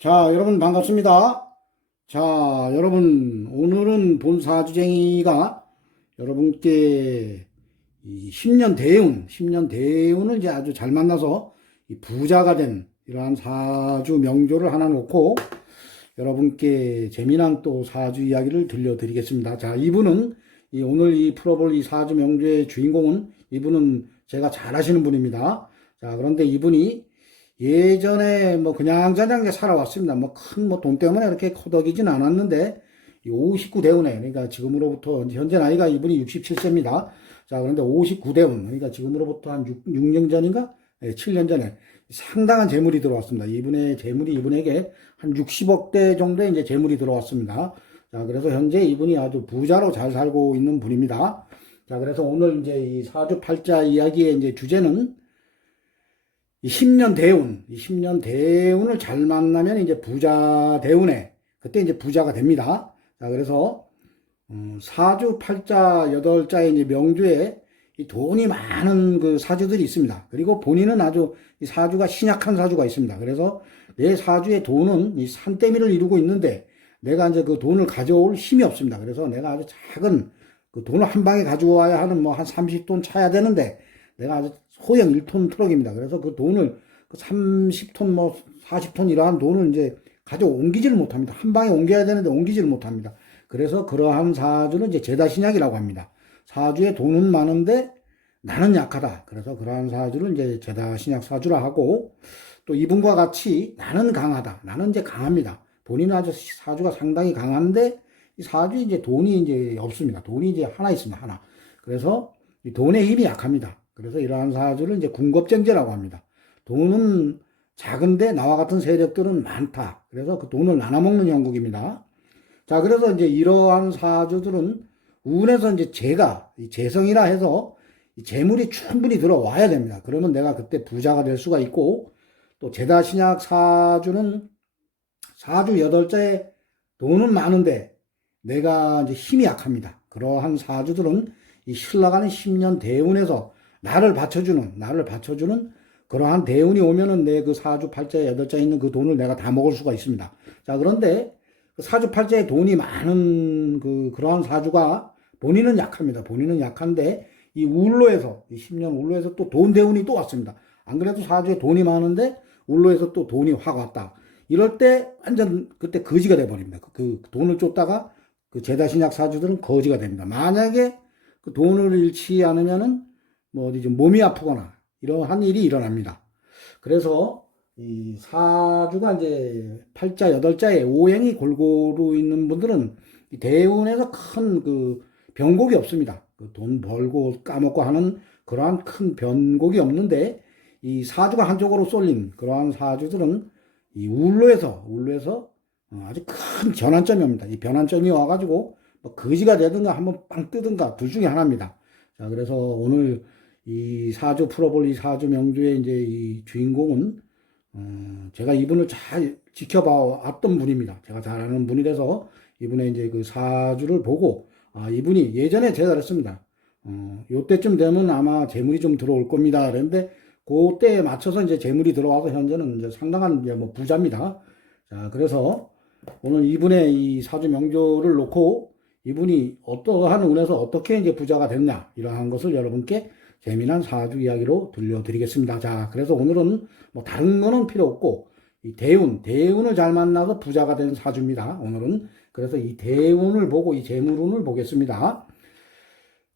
자, 여러분 반갑습니다. 자, 여러분 오늘은 본사주쟁이가 여러분께 이 10년 대운을 이제 아주 잘 만나서 이 부자가 된 이러한 사주 명조를 하나 놓고 여러분께 재미난 또 사주 이야기를 들려드리겠습니다. 자, 이분은 오늘 풀어볼 이 사주 명조의 주인공은 이분은 제가 잘 아시는 분입니다. 자, 그런데 이분이 예전에 뭐 그냥 저냥 살아왔습니다. 뭐 큰 뭐 돈 때문에 이렇게 커덕이진 않았는데 59대운에 그러니까 지금으로부터 현재 나이가 이분이 67세입니다. 자, 그런데 59대운 그러니까 지금으로부터 한 6년 전인가? 네, 7년 전에 상당한 재물이 들어왔습니다. 이분의 재물이 이분에게 한 60억대 정도의 이제 재물이 들어왔습니다. 자, 그래서 현재 이분이 아주 부자로 잘 살고 있는 분입니다. 자, 그래서 오늘 이제 이 사주팔자 이야기의 이제 주제는 이 10년 대운, 이 10년 대운을 잘 만나면 이제 부자 대운에, 그때 이제 부자가 됩니다. 자, 그래서, 사주, 팔자, 여덟자의 이제 명주에 이 돈이 많은 그 사주들이 있습니다. 그리고 본인은 아주 이 사주가 신약한 사주가 있습니다. 그래서 내 사주의 돈은 이 산더미를 이루고 있는데 내가 이제 그 돈을 가져올 힘이 없습니다. 그래서 내가 아주 작은 그 돈을 한 방에 가져와야 하는 뭐 한 30톤 차야 되는데 내가 아주 소형 1톤 트럭입니다. 그래서 그 돈을 30톤 뭐 40톤 이러한 돈을 이제 가져 옮기지를 못합니다. 한 방에 옮겨야 되는데 옮기지를 못합니다. 그래서 그러한 사주는 이제 제다신약이라고 합니다. 사주에 돈은 많은데 나는 약하다. 그래서 그러한 사주를 이제 제다신약 사주라 하고 또 이분과 같이 나는 강하다. 나는 이제 강합니다. 본인은 아주 사주가 상당히 강한데 이 사주에 이제 돈이 이제 없습니다. 돈이 이제 하나 있습니다. 하나. 그래서 이 돈의 힘이 약합니다. 그래서 이러한 사주를 이제 군겁쟁제라고 합니다. 돈은 작은데 나와 같은 세력들은 많다. 그래서 그 돈을 나눠먹는 형국입니다. 자, 그래서 이제 이러한 사주들은 운에서 이제 재성이라 해서 재물이 충분히 들어와야 됩니다. 그러면 내가 그때 부자가 될 수가 있고, 또 제다신약 사주는 사주 여덟자에 돈은 많은데 내가 이제 힘이 약합니다. 그러한 사주들은 이 흘러가는 10년 대운에서 나를 받쳐주는 그러한 대운이 오면은 내 그 사주팔자에 여덟자에 있는 그 돈을 내가 다 먹을 수가 있습니다. 자, 그런데 그 사주팔자에 돈이 많은 그러한 사주가 본인은 약합니다. 본인은 약한데 이 울로에서 이 10년 울로에서 또 돈 대운이 또 왔습니다. 안 그래도 사주에 돈이 많은데 울로에서 또 돈이 확 왔다. 이럴 때 완전 그때 거지가 돼 버립니다. 그 돈을 쫓다가 그 제다신약 사주들은 거지가 됩니다. 만약에 그 돈을 잃지 않으면은 뭐 어디 좀 몸이 아프거나 이러한 일이 일어납니다. 그래서 이 사주가 이제 팔자 여덟자에 오행이 골고루 있는 분들은 이 대운에서 큰 그 변곡이 없습니다. 그 돈 벌고 까먹고 하는 그러한 큰 변곡이 없는데 이 사주가 한쪽으로 쏠린 그러한 사주들은 이 울로에서 아주 큰 변환점이 옵니다. 이 변환점이 와가지고 뭐 거지가 되든가 한번 빵 뜨든가 둘 중에 하나입니다. 자, 그래서 오늘 이 사주 풀어볼 이 사주 명주의 이제 이 주인공은 제가 이분을 잘 지켜봐 왔던 분입니다. 제가 잘 아는 분이라서 이분의 이제 그 사주를 보고 이분이 예전에 제가 그랬습니다. 요때쯤 되면 아마 재물이 좀 들어올 겁니다. 그런데 그때에 맞춰서 이제 재물이 들어와서 현재는 이제 상당한 이제 뭐 부자입니다. 자, 그래서 오늘 이분의 이 사주 명조를 놓고 이분이 어떠한 운에서 어떻게 이제 부자가 됐냐 이러한 것을 여러분께 재미난 사주 이야기로 들려드리겠습니다. 자, 그래서 오늘은 뭐 다른 거는 필요 없고 이 대운을 잘 만나서 부자가 된 사주입니다. 오늘은 그래서 이 대운을 보고 이 재물운을 보겠습니다.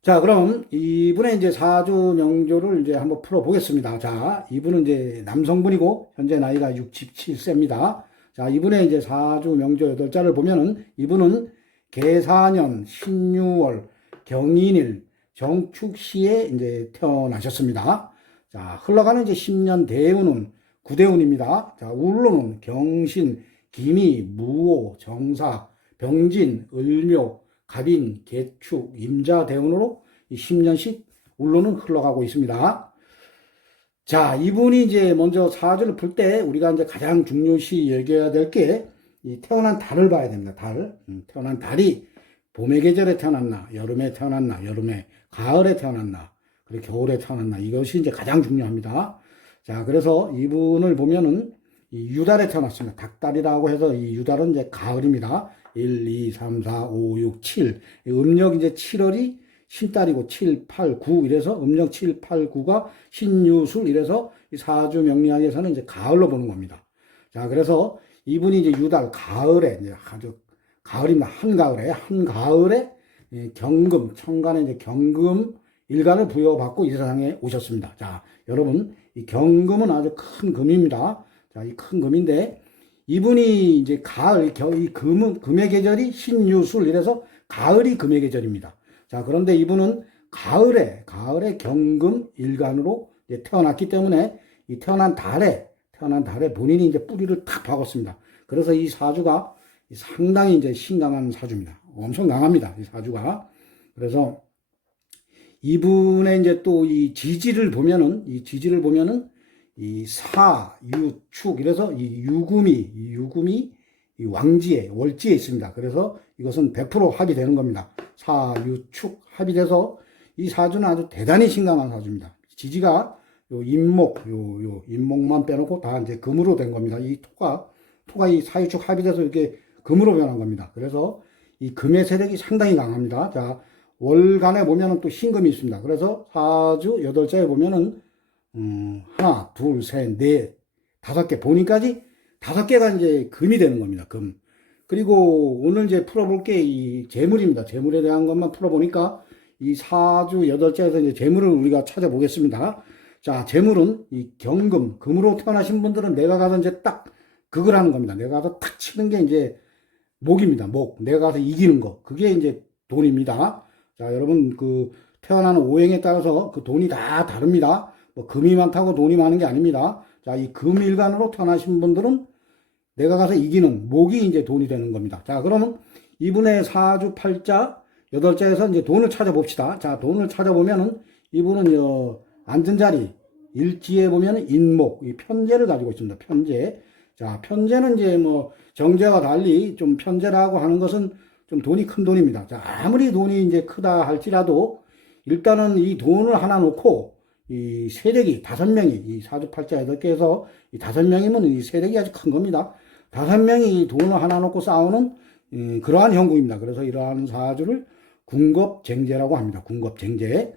자, 그럼 이분의 이제 사주 명조를 이제 한번 풀어 보겠습니다. 자, 이분은 이제 남성분이고 현재 나이가 67세입니다. 자, 이분의 이제 사주 명조 8자를 보면은 이분은 계사년, 신유월, 경인일, 정축시에 이제 태어나셨습니다. 자, 흘러가는 이제 10년 대운은 구대운입니다. 자, 울로는 경신, 기미, 무오, 정사, 병진, 을묘, 갑인, 개축, 임자 대운으로 이 10년씩 울로는 흘러가고 있습니다. 자, 이분이 이제 먼저 사주를 풀 때 우리가 이제 가장 중요시 여겨야 될 게 이 태어난 달을 봐야 됩니다. 달. 태어난 달이 봄의 계절에 태어났나, 여름에 태어났나, 가을에 태어났나, 그리고 겨울에 태어났나, 이것이 이제 가장 중요합니다. 자, 그래서 이분을 보면은 이 유달에 태어났습니다. 닭달이라고 해서 이 유달은 이제 가을입니다. 1, 2, 3, 4, 5, 6, 7. 음력 이제 7월이 신달이고 7, 8, 9 이래서 음력 7, 8, 9가 신유술 이래서 이 사주 명리학에서는 이제 가을로 보는 겁니다. 자, 그래서 이분이 이제 유달 가을에 이제 아주 가을입니다. 한가을에 경금 천간에 이제 경금 일간을 부여받고 이 세상에 오셨습니다. 자, 여러분 이 경금은 아주 큰 금입니다. 자, 이 큰 금인데 이분이 이제 가을 이 금의 계절이 신유술 이래서 가을이 금의 계절입니다. 자, 그런데 이분은 가을에 경금 일간으로 이제 태어났기 때문에 이 태어난 달에 본인이 이제 뿌리를 탁 박았습니다. 그래서 이 사주가 상당히 이제 신강한 사주입니다. 엄청 강합니다. 이 사주가. 그래서 이분의 이제 또 이 지지를 보면은 이 사, 유, 축 이래서 이 유금이 이 왕지에 월지에 있습니다. 그래서 이것은 100% 합이 되는 겁니다. 사, 유, 축 합이 돼서 이 사주는 아주 대단히 신강한 사주입니다. 지지가 요 인목만 빼놓고 다 이제 금으로 된 겁니다. 이 토가 이 사유축 합이 돼서 이렇게 금으로 변한 겁니다. 그래서 이 금의 세력이 상당히 강합니다. 자, 월간에 보면은 또 신금이 있습니다. 그래서 사주 8자에 보면은 하나, 둘, 셋, 넷, 5개 본인까지 5개가 이제 금이 되는 겁니다. 금. 그리고 오늘 이제 풀어볼 게 이 재물입니다. 재물에 대한 것만 풀어보니까 이 사주 8자에서 이제 재물을 우리가 찾아보겠습니다. 자, 재물은 이 경금, 금으로 태어나신 분들은 내가 가서 이제 딱 그걸 하는 겁니다. 내가 가서 탁 치는 게 이제 목입니다. 목. 내가 가서 이기는 거. 그게 이제 돈입니다. 자, 여러분 그 태어나는 오행에 따라서 그 돈이 다 다릅니다. 뭐 금이 많다고 돈이 많은 게 아닙니다. 자, 이 금일간으로 태어나신 분들은 내가 가서 이기는 목이 이제 돈이 되는 겁니다. 자, 그러면 이분의 사주 8자, 8자에서 이제 돈을 찾아봅시다. 자, 돈을 찾아보면은 이분은 앉은 자리, 일지에 보면은 인목, 이 편재를 가지고 있습니다. 편재. 자, 편재는 이제 뭐 정제와 달리 좀 편재라고 하는 것은 좀 돈이 큰 돈입니다. 자, 아무리 돈이 이제 크다 할지라도 일단은 이 돈을 하나 놓고 이 세력이 5명이 이 사주팔자 8개에서 이 5명이면 이 세력이 아주 큰 겁니다. 5명이 이 돈을 하나 놓고 싸우는 그러한 형국입니다. 그래서 이러한 사주를 궁겁쟁제라고 합니다. 궁겁쟁제.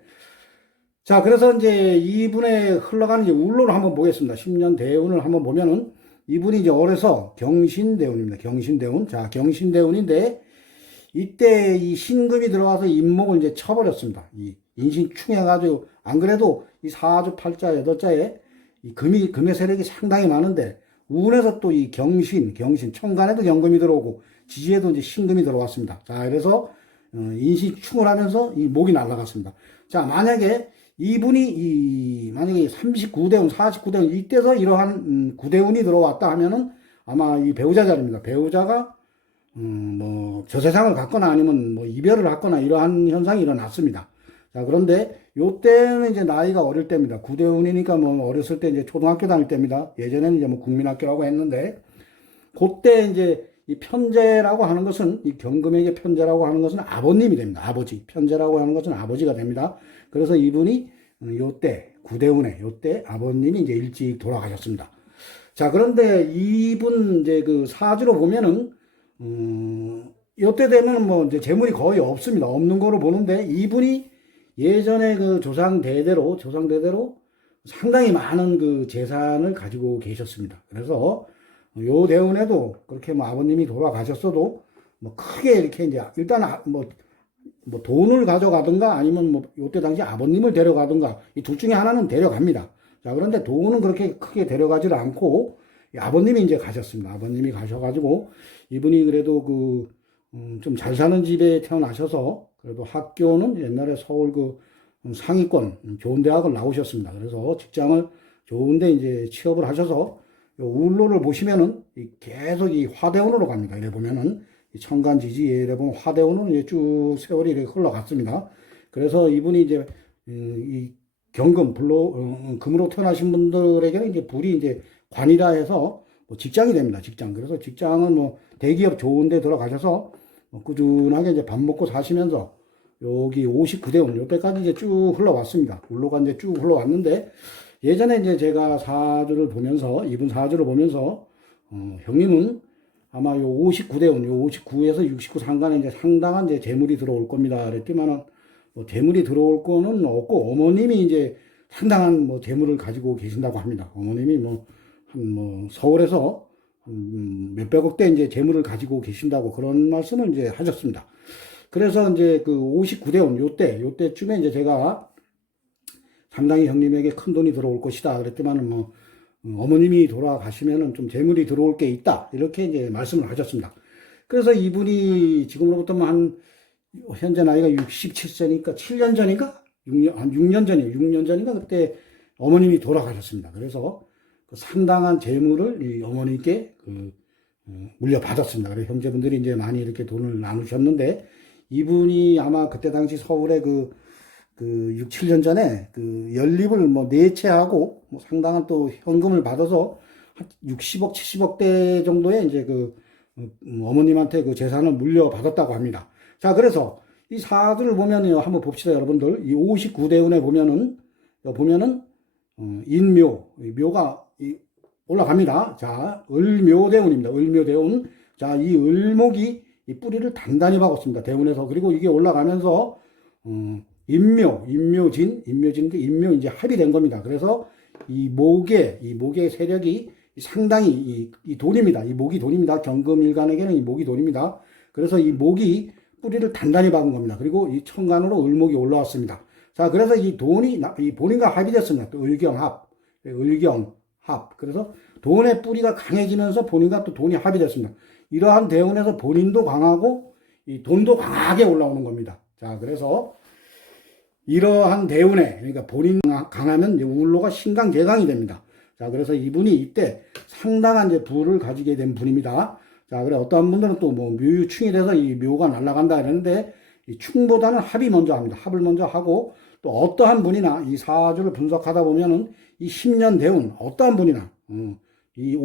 자, 그래서 이제 이분의 흘러가는 이제 운로를 한번 보겠습니다. 10년 대운을 한번 보면은 이분이 이제 올해서 경신대운입니다. 경신대운. 자, 경신대운인데 이때 이 신금이 들어와서 인목을 이제 쳐버렸습니다. 이 인신충해가지고 안 그래도 이 사주 8자 8자에 이 금의 세력이 상당히 많은데 운에서 또 이 경신 천간에도 경금이 들어오고 지지에도 이제 신금이 들어왔습니다. 자, 그래서 인신충을 하면서 이 목이 날아갔습니다. 자, 만약에 이분이 만약에 39대운 49대운 이때서 이러한 9대운이 들어왔다 하면은 아마 이 배우자 자리입니다. 배우자가 뭐 저 세상을 갔거나 아니면 뭐 이별을 했거나 이러한 현상이 일어났습니다. 자, 그런데 요때는 이제 나이가 어릴 때입니다. 9대운이니까 뭐 어렸을 때 이제 초등학교 다닐 때입니다. 예전에는 이제 뭐 국민학교라고 했는데 그때 이제 이 편재라고 하는 것은 이 경금에게 편재라고 하는 것은 아버님이 됩니다. 아버지. 편재라고 하는 것은 아버지가 됩니다. 그래서 이분이 요때 9대운에 요때 아버님이 이제 일찍 돌아가셨습니다. 자, 그런데 이분 이제 그 사주로 보면은 요때 되면 뭐 이제 재물이 거의 없습니다. 없는 거로 보는데 이분이 예전에 그 조상 대대로 상당히 많은 그 재산을 가지고 계셨습니다. 그래서 요 대운에도 그렇게 뭐 아버님이 돌아가셨어도 뭐 크게 이렇게 이제 일단 뭐 돈을 가져가든가 아니면 뭐 요때 당시 아버님을 데려가든가 이 둘 중에 하나는 데려갑니다. 자, 그런데 돈은 그렇게 크게 데려가지를 않고 아버님이 이제 가셨습니다. 아버님이 가셔가지고 이분이 그래도 그 좀 잘 사는 집에 태어나셔서 그래도 학교는 옛날에 서울 그 상위권 좋은 대학을 나오셨습니다. 그래서 직장을 좋은데 이제 취업을 하셔서 운로를 보시면은 계속 이 화대운으로 갑니다. 이래 보면은 천간지지 이래 보면 화대운으로 이제 쭉 세월이 이렇게 흘러갔습니다. 그래서 이분이 이제 이 경금 금으로 태어나신 분들에게는 이제 불이 이제 관이라 해서 뭐 직장이 됩니다. 직장. 그래서 직장은 뭐 대기업 좋은 데 들어가셔서 뭐 꾸준하게 이제 밥 먹고 사시면서 여기 59대운 요때까지 이제 쭉 흘러왔습니다. 운로가 이제 쭉 흘러왔는데 예전에 이제 제가 사주를 보면서, 이분 사주를 보면서, 형님은 아마 요 59대 운, 요 59에서 69 상간에 이제 상당한 이제 재물이 들어올 겁니다. 그랬지만은, 뭐 재물이 들어올 거는 없고, 어머님이 이제 상당한 뭐 재물을 가지고 계신다고 합니다. 어머님이 뭐, 서울에서 몇백억대 이제 재물을 가지고 계신다고 그런 말씀을 이제 하셨습니다. 그래서 이제 그 59대 운, 요때쯤에 이제 제가 상당히 형님에게 큰 돈이 들어올 것이다. 그랬지만은 뭐, 어머님이 돌아가시면은 좀 재물이 들어올 게 있다. 이렇게 이제 말씀을 하셨습니다. 그래서 이분이 지금으로부터 뭐 현재 나이가 67세니까 7년 전인가? 6년, 한 6년 전이에요. 6년 전인가? 그때 어머님이 돌아가셨습니다. 그래서 그 상당한 재물을 이 어머니께 물려받았습니다. 그래서 형제분들이 이제 많이 이렇게 돈을 나누셨는데, 이분이 아마 그때 당시 서울에 6, 7년 전에 연립을 뭐 내채하고 뭐 상당한 또 현금을 받아서 한 60억, 70억대 정도의 이제 어머님한테 그 재산을 물려받았다고 합니다. 자, 그래서 이 사주를 보면요. 한번 봅시다, 여러분들. 이 59대운에 보면은, 인묘, 묘가 올라갑니다. 자, 을묘대운입니다. 을묘대운. 자, 이 을목이 이 뿌리를 단단히 박았습니다. 대운에서. 그리고 이게 올라가면서, 인묘진, 인묘 이제 합이 된 겁니다. 그래서 이 목의 세력이 상당히 이 돈입니다. 이 목이 돈입니다. 경금일간에게는 이 목이 돈입니다. 그래서 이 목이 뿌리를 단단히 박은 겁니다. 그리고 이 천간으로 을목이 올라왔습니다. 자, 그래서 이 돈이 이 본인과 합이 됐습니다. 또 을경합. 그래서 돈의 뿌리가 강해지면서 본인과 또 돈이 합이 됐습니다. 이러한 대운에서 본인도 강하고 이 돈도 강하게 올라오는 겁니다. 자, 그래서 이러한 대운에, 그러니까 본인 강하면 울로가 신강개강이 됩니다. 자, 그래서 이분이 이때 상당한 이제 부를 가지게 된 분입니다. 자, 그래, 어떠한 분들은 또 뭐 묘유충이 돼서 이 묘가 날아간다 이러는데, 이 충보다는 합이 먼저 합니다. 합을 먼저 하고, 또 어떠한 분이나 이 사주를 분석하다 보면은 이 10년 대운, 어떠한 분이나, 이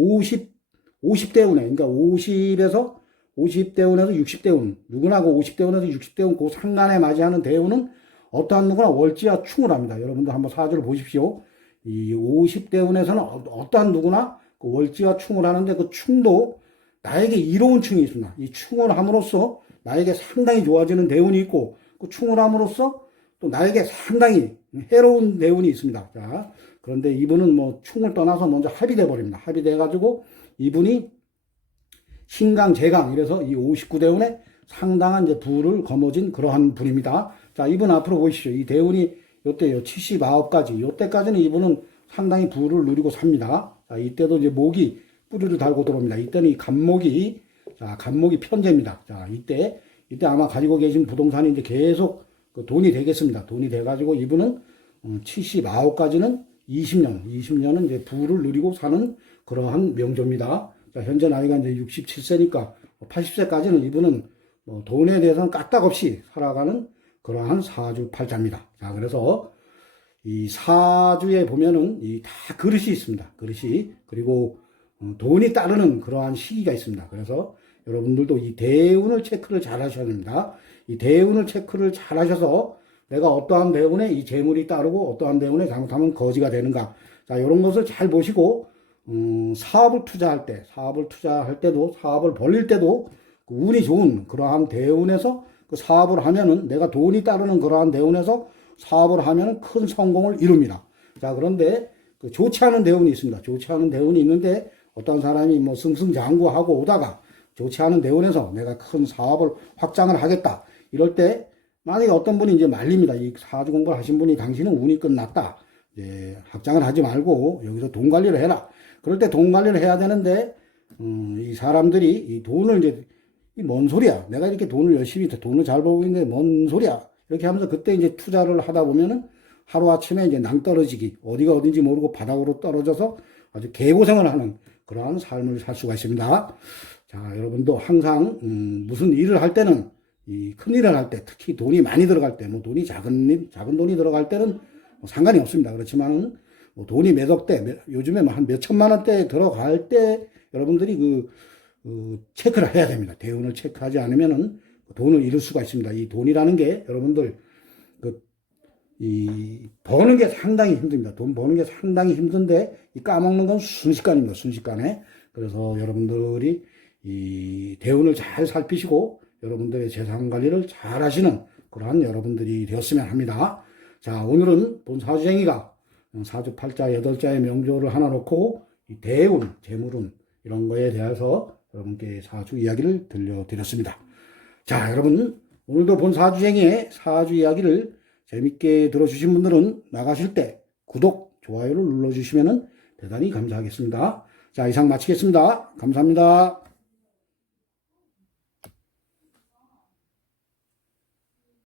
50대운에, 그러니까 50대운에서 60대운, 누구나 그 50대운에서 60대운 그 상간에 맞이하는 대운은 어떠한 누구나 월지와 충을 합니다. 여러분들 한번 사주를 보십시오. 이 50대운에서는 어떠한 누구나 그 월지와 충을 하는데 그 충도 나에게 이로운 충이 있습니다. 이 충을 함으로써 나에게 상당히 좋아지는 대운이 있고, 그 충을 함으로써 또 나에게 상당히 해로운 대운이 있습니다. 자, 그런데 이분은 뭐 충을 떠나서 먼저 합이 돼 버립니다. 합이 돼 가지고 이분이 신강, 재강, 이래서 이 59대운에 상당한 이제 부를 거머쥔 그러한 분입니다. 자, 이분 앞으로 보시죠. 이 대운이 요때요, 79까지, 요때까지는 이분은 상당히 부를 누리고 삽니다. 자, 이때도 이제 목이 뿌리를 달고 들어옵니다. 이때는 이 간목이, 자, 간목이 편제입니다. 자, 이때 아마 가지고 계신 부동산이 이제 계속 그 돈이 되겠습니다. 돈이 돼가지고 이분은 79까지는 20년은 이제 부를 누리고 사는 그러한 명조입니다. 자, 현재 나이가 이제 67세니까 80세까지는 이분은 뭐 돈에 대해서는 까딱없이 살아가는 그러한 사주팔자입니다. 자, 그래서 이 사주에 보면은 이 다 그릇이 있습니다. 그릇이. 그리고 돈이 따르는 그러한 시기가 있습니다. 그래서 여러분들도 이 대운을 체크를 잘 하셔야 됩니다. 이 대운을 체크를 잘 하셔서 내가 어떠한 대운에 이 재물이 따르고 어떠한 대운에 잘못하면 거지가 되는가. 자, 이런 것을 잘 보시고, 사업을 투자할 때도, 사업을 벌릴 때도 그 운이 좋은 그러한 대운에서 그 사업을 하면은 내가 돈이 따르는 그러한 대운에서 사업을 하면은 큰 성공을 이룹니다. 자, 그런데 그 좋지 않은 대운이 있습니다. 좋지 않은 대운이 있는데 어떤 사람이 뭐 승승장구하고 오다가 좋지 않은 대운에서 내가 큰 사업을 확장을 하겠다. 이럴 때 만약에 어떤 분이 이제 말립니다. 이 사주 공부를 하신 분이 당신은 운이 끝났다. 이제 확장을 하지 말고 여기서 돈 관리를 해라. 그럴 때 돈 관리를 해야 되는데 이 사람들이 이 돈을 이제 이 뭔 소리야? 내가 이렇게 돈을 열심히 돈을 잘 벌고 있는데 뭔 소리야? 이렇게 하면서 그때 이제 투자를 하다 보면은 하루아침에 이제 낭떠러지기, 어디가 어딘지 모르고 바닥으로 떨어져서 아주 개고생을 하는 그러한 삶을 살 수가 있습니다. 자, 여러분도 항상 무슨 일을 할 때는 이 큰 일을 할 때, 특히 돈이 많이 들어갈 때, 뭐 돈이 작은 돈이 들어갈 때는 뭐 상관이 없습니다. 그렇지만은 뭐 돈이 몇억 대, 요즘에 뭐 한 몇천만 원대 들어갈 때 여러분들이 체크를 해야 됩니다. 대운을 체크하지 않으면은 돈을 잃을 수가 있습니다. 이 돈이라는 게 여러분들 버는 게 상당히 힘듭니다. 돈 버는 게 상당히 힘든데, 이 까먹는 건 순식간입니다. 순식간에. 그래서 여러분들이 이 대운을 잘 살피시고, 여러분들의 재산 관리를 잘 하시는 그러한 여러분들이 되었으면 합니다. 자, 오늘은 본 사주쟁이가 사주팔자, 여덟자의 명조를 하나 놓고, 이 대운, 재물운, 이런 거에 대해서 여러분께 사주 이야기를 들려드렸습니다. 자, 여러분, 오늘도 본 사주쟁이의 사주 이야기를 재밌게 들어주신 분들은 나가실 때 구독, 좋아요를 눌러주시면 대단히 감사하겠습니다. 자, 이상 마치겠습니다. 감사합니다.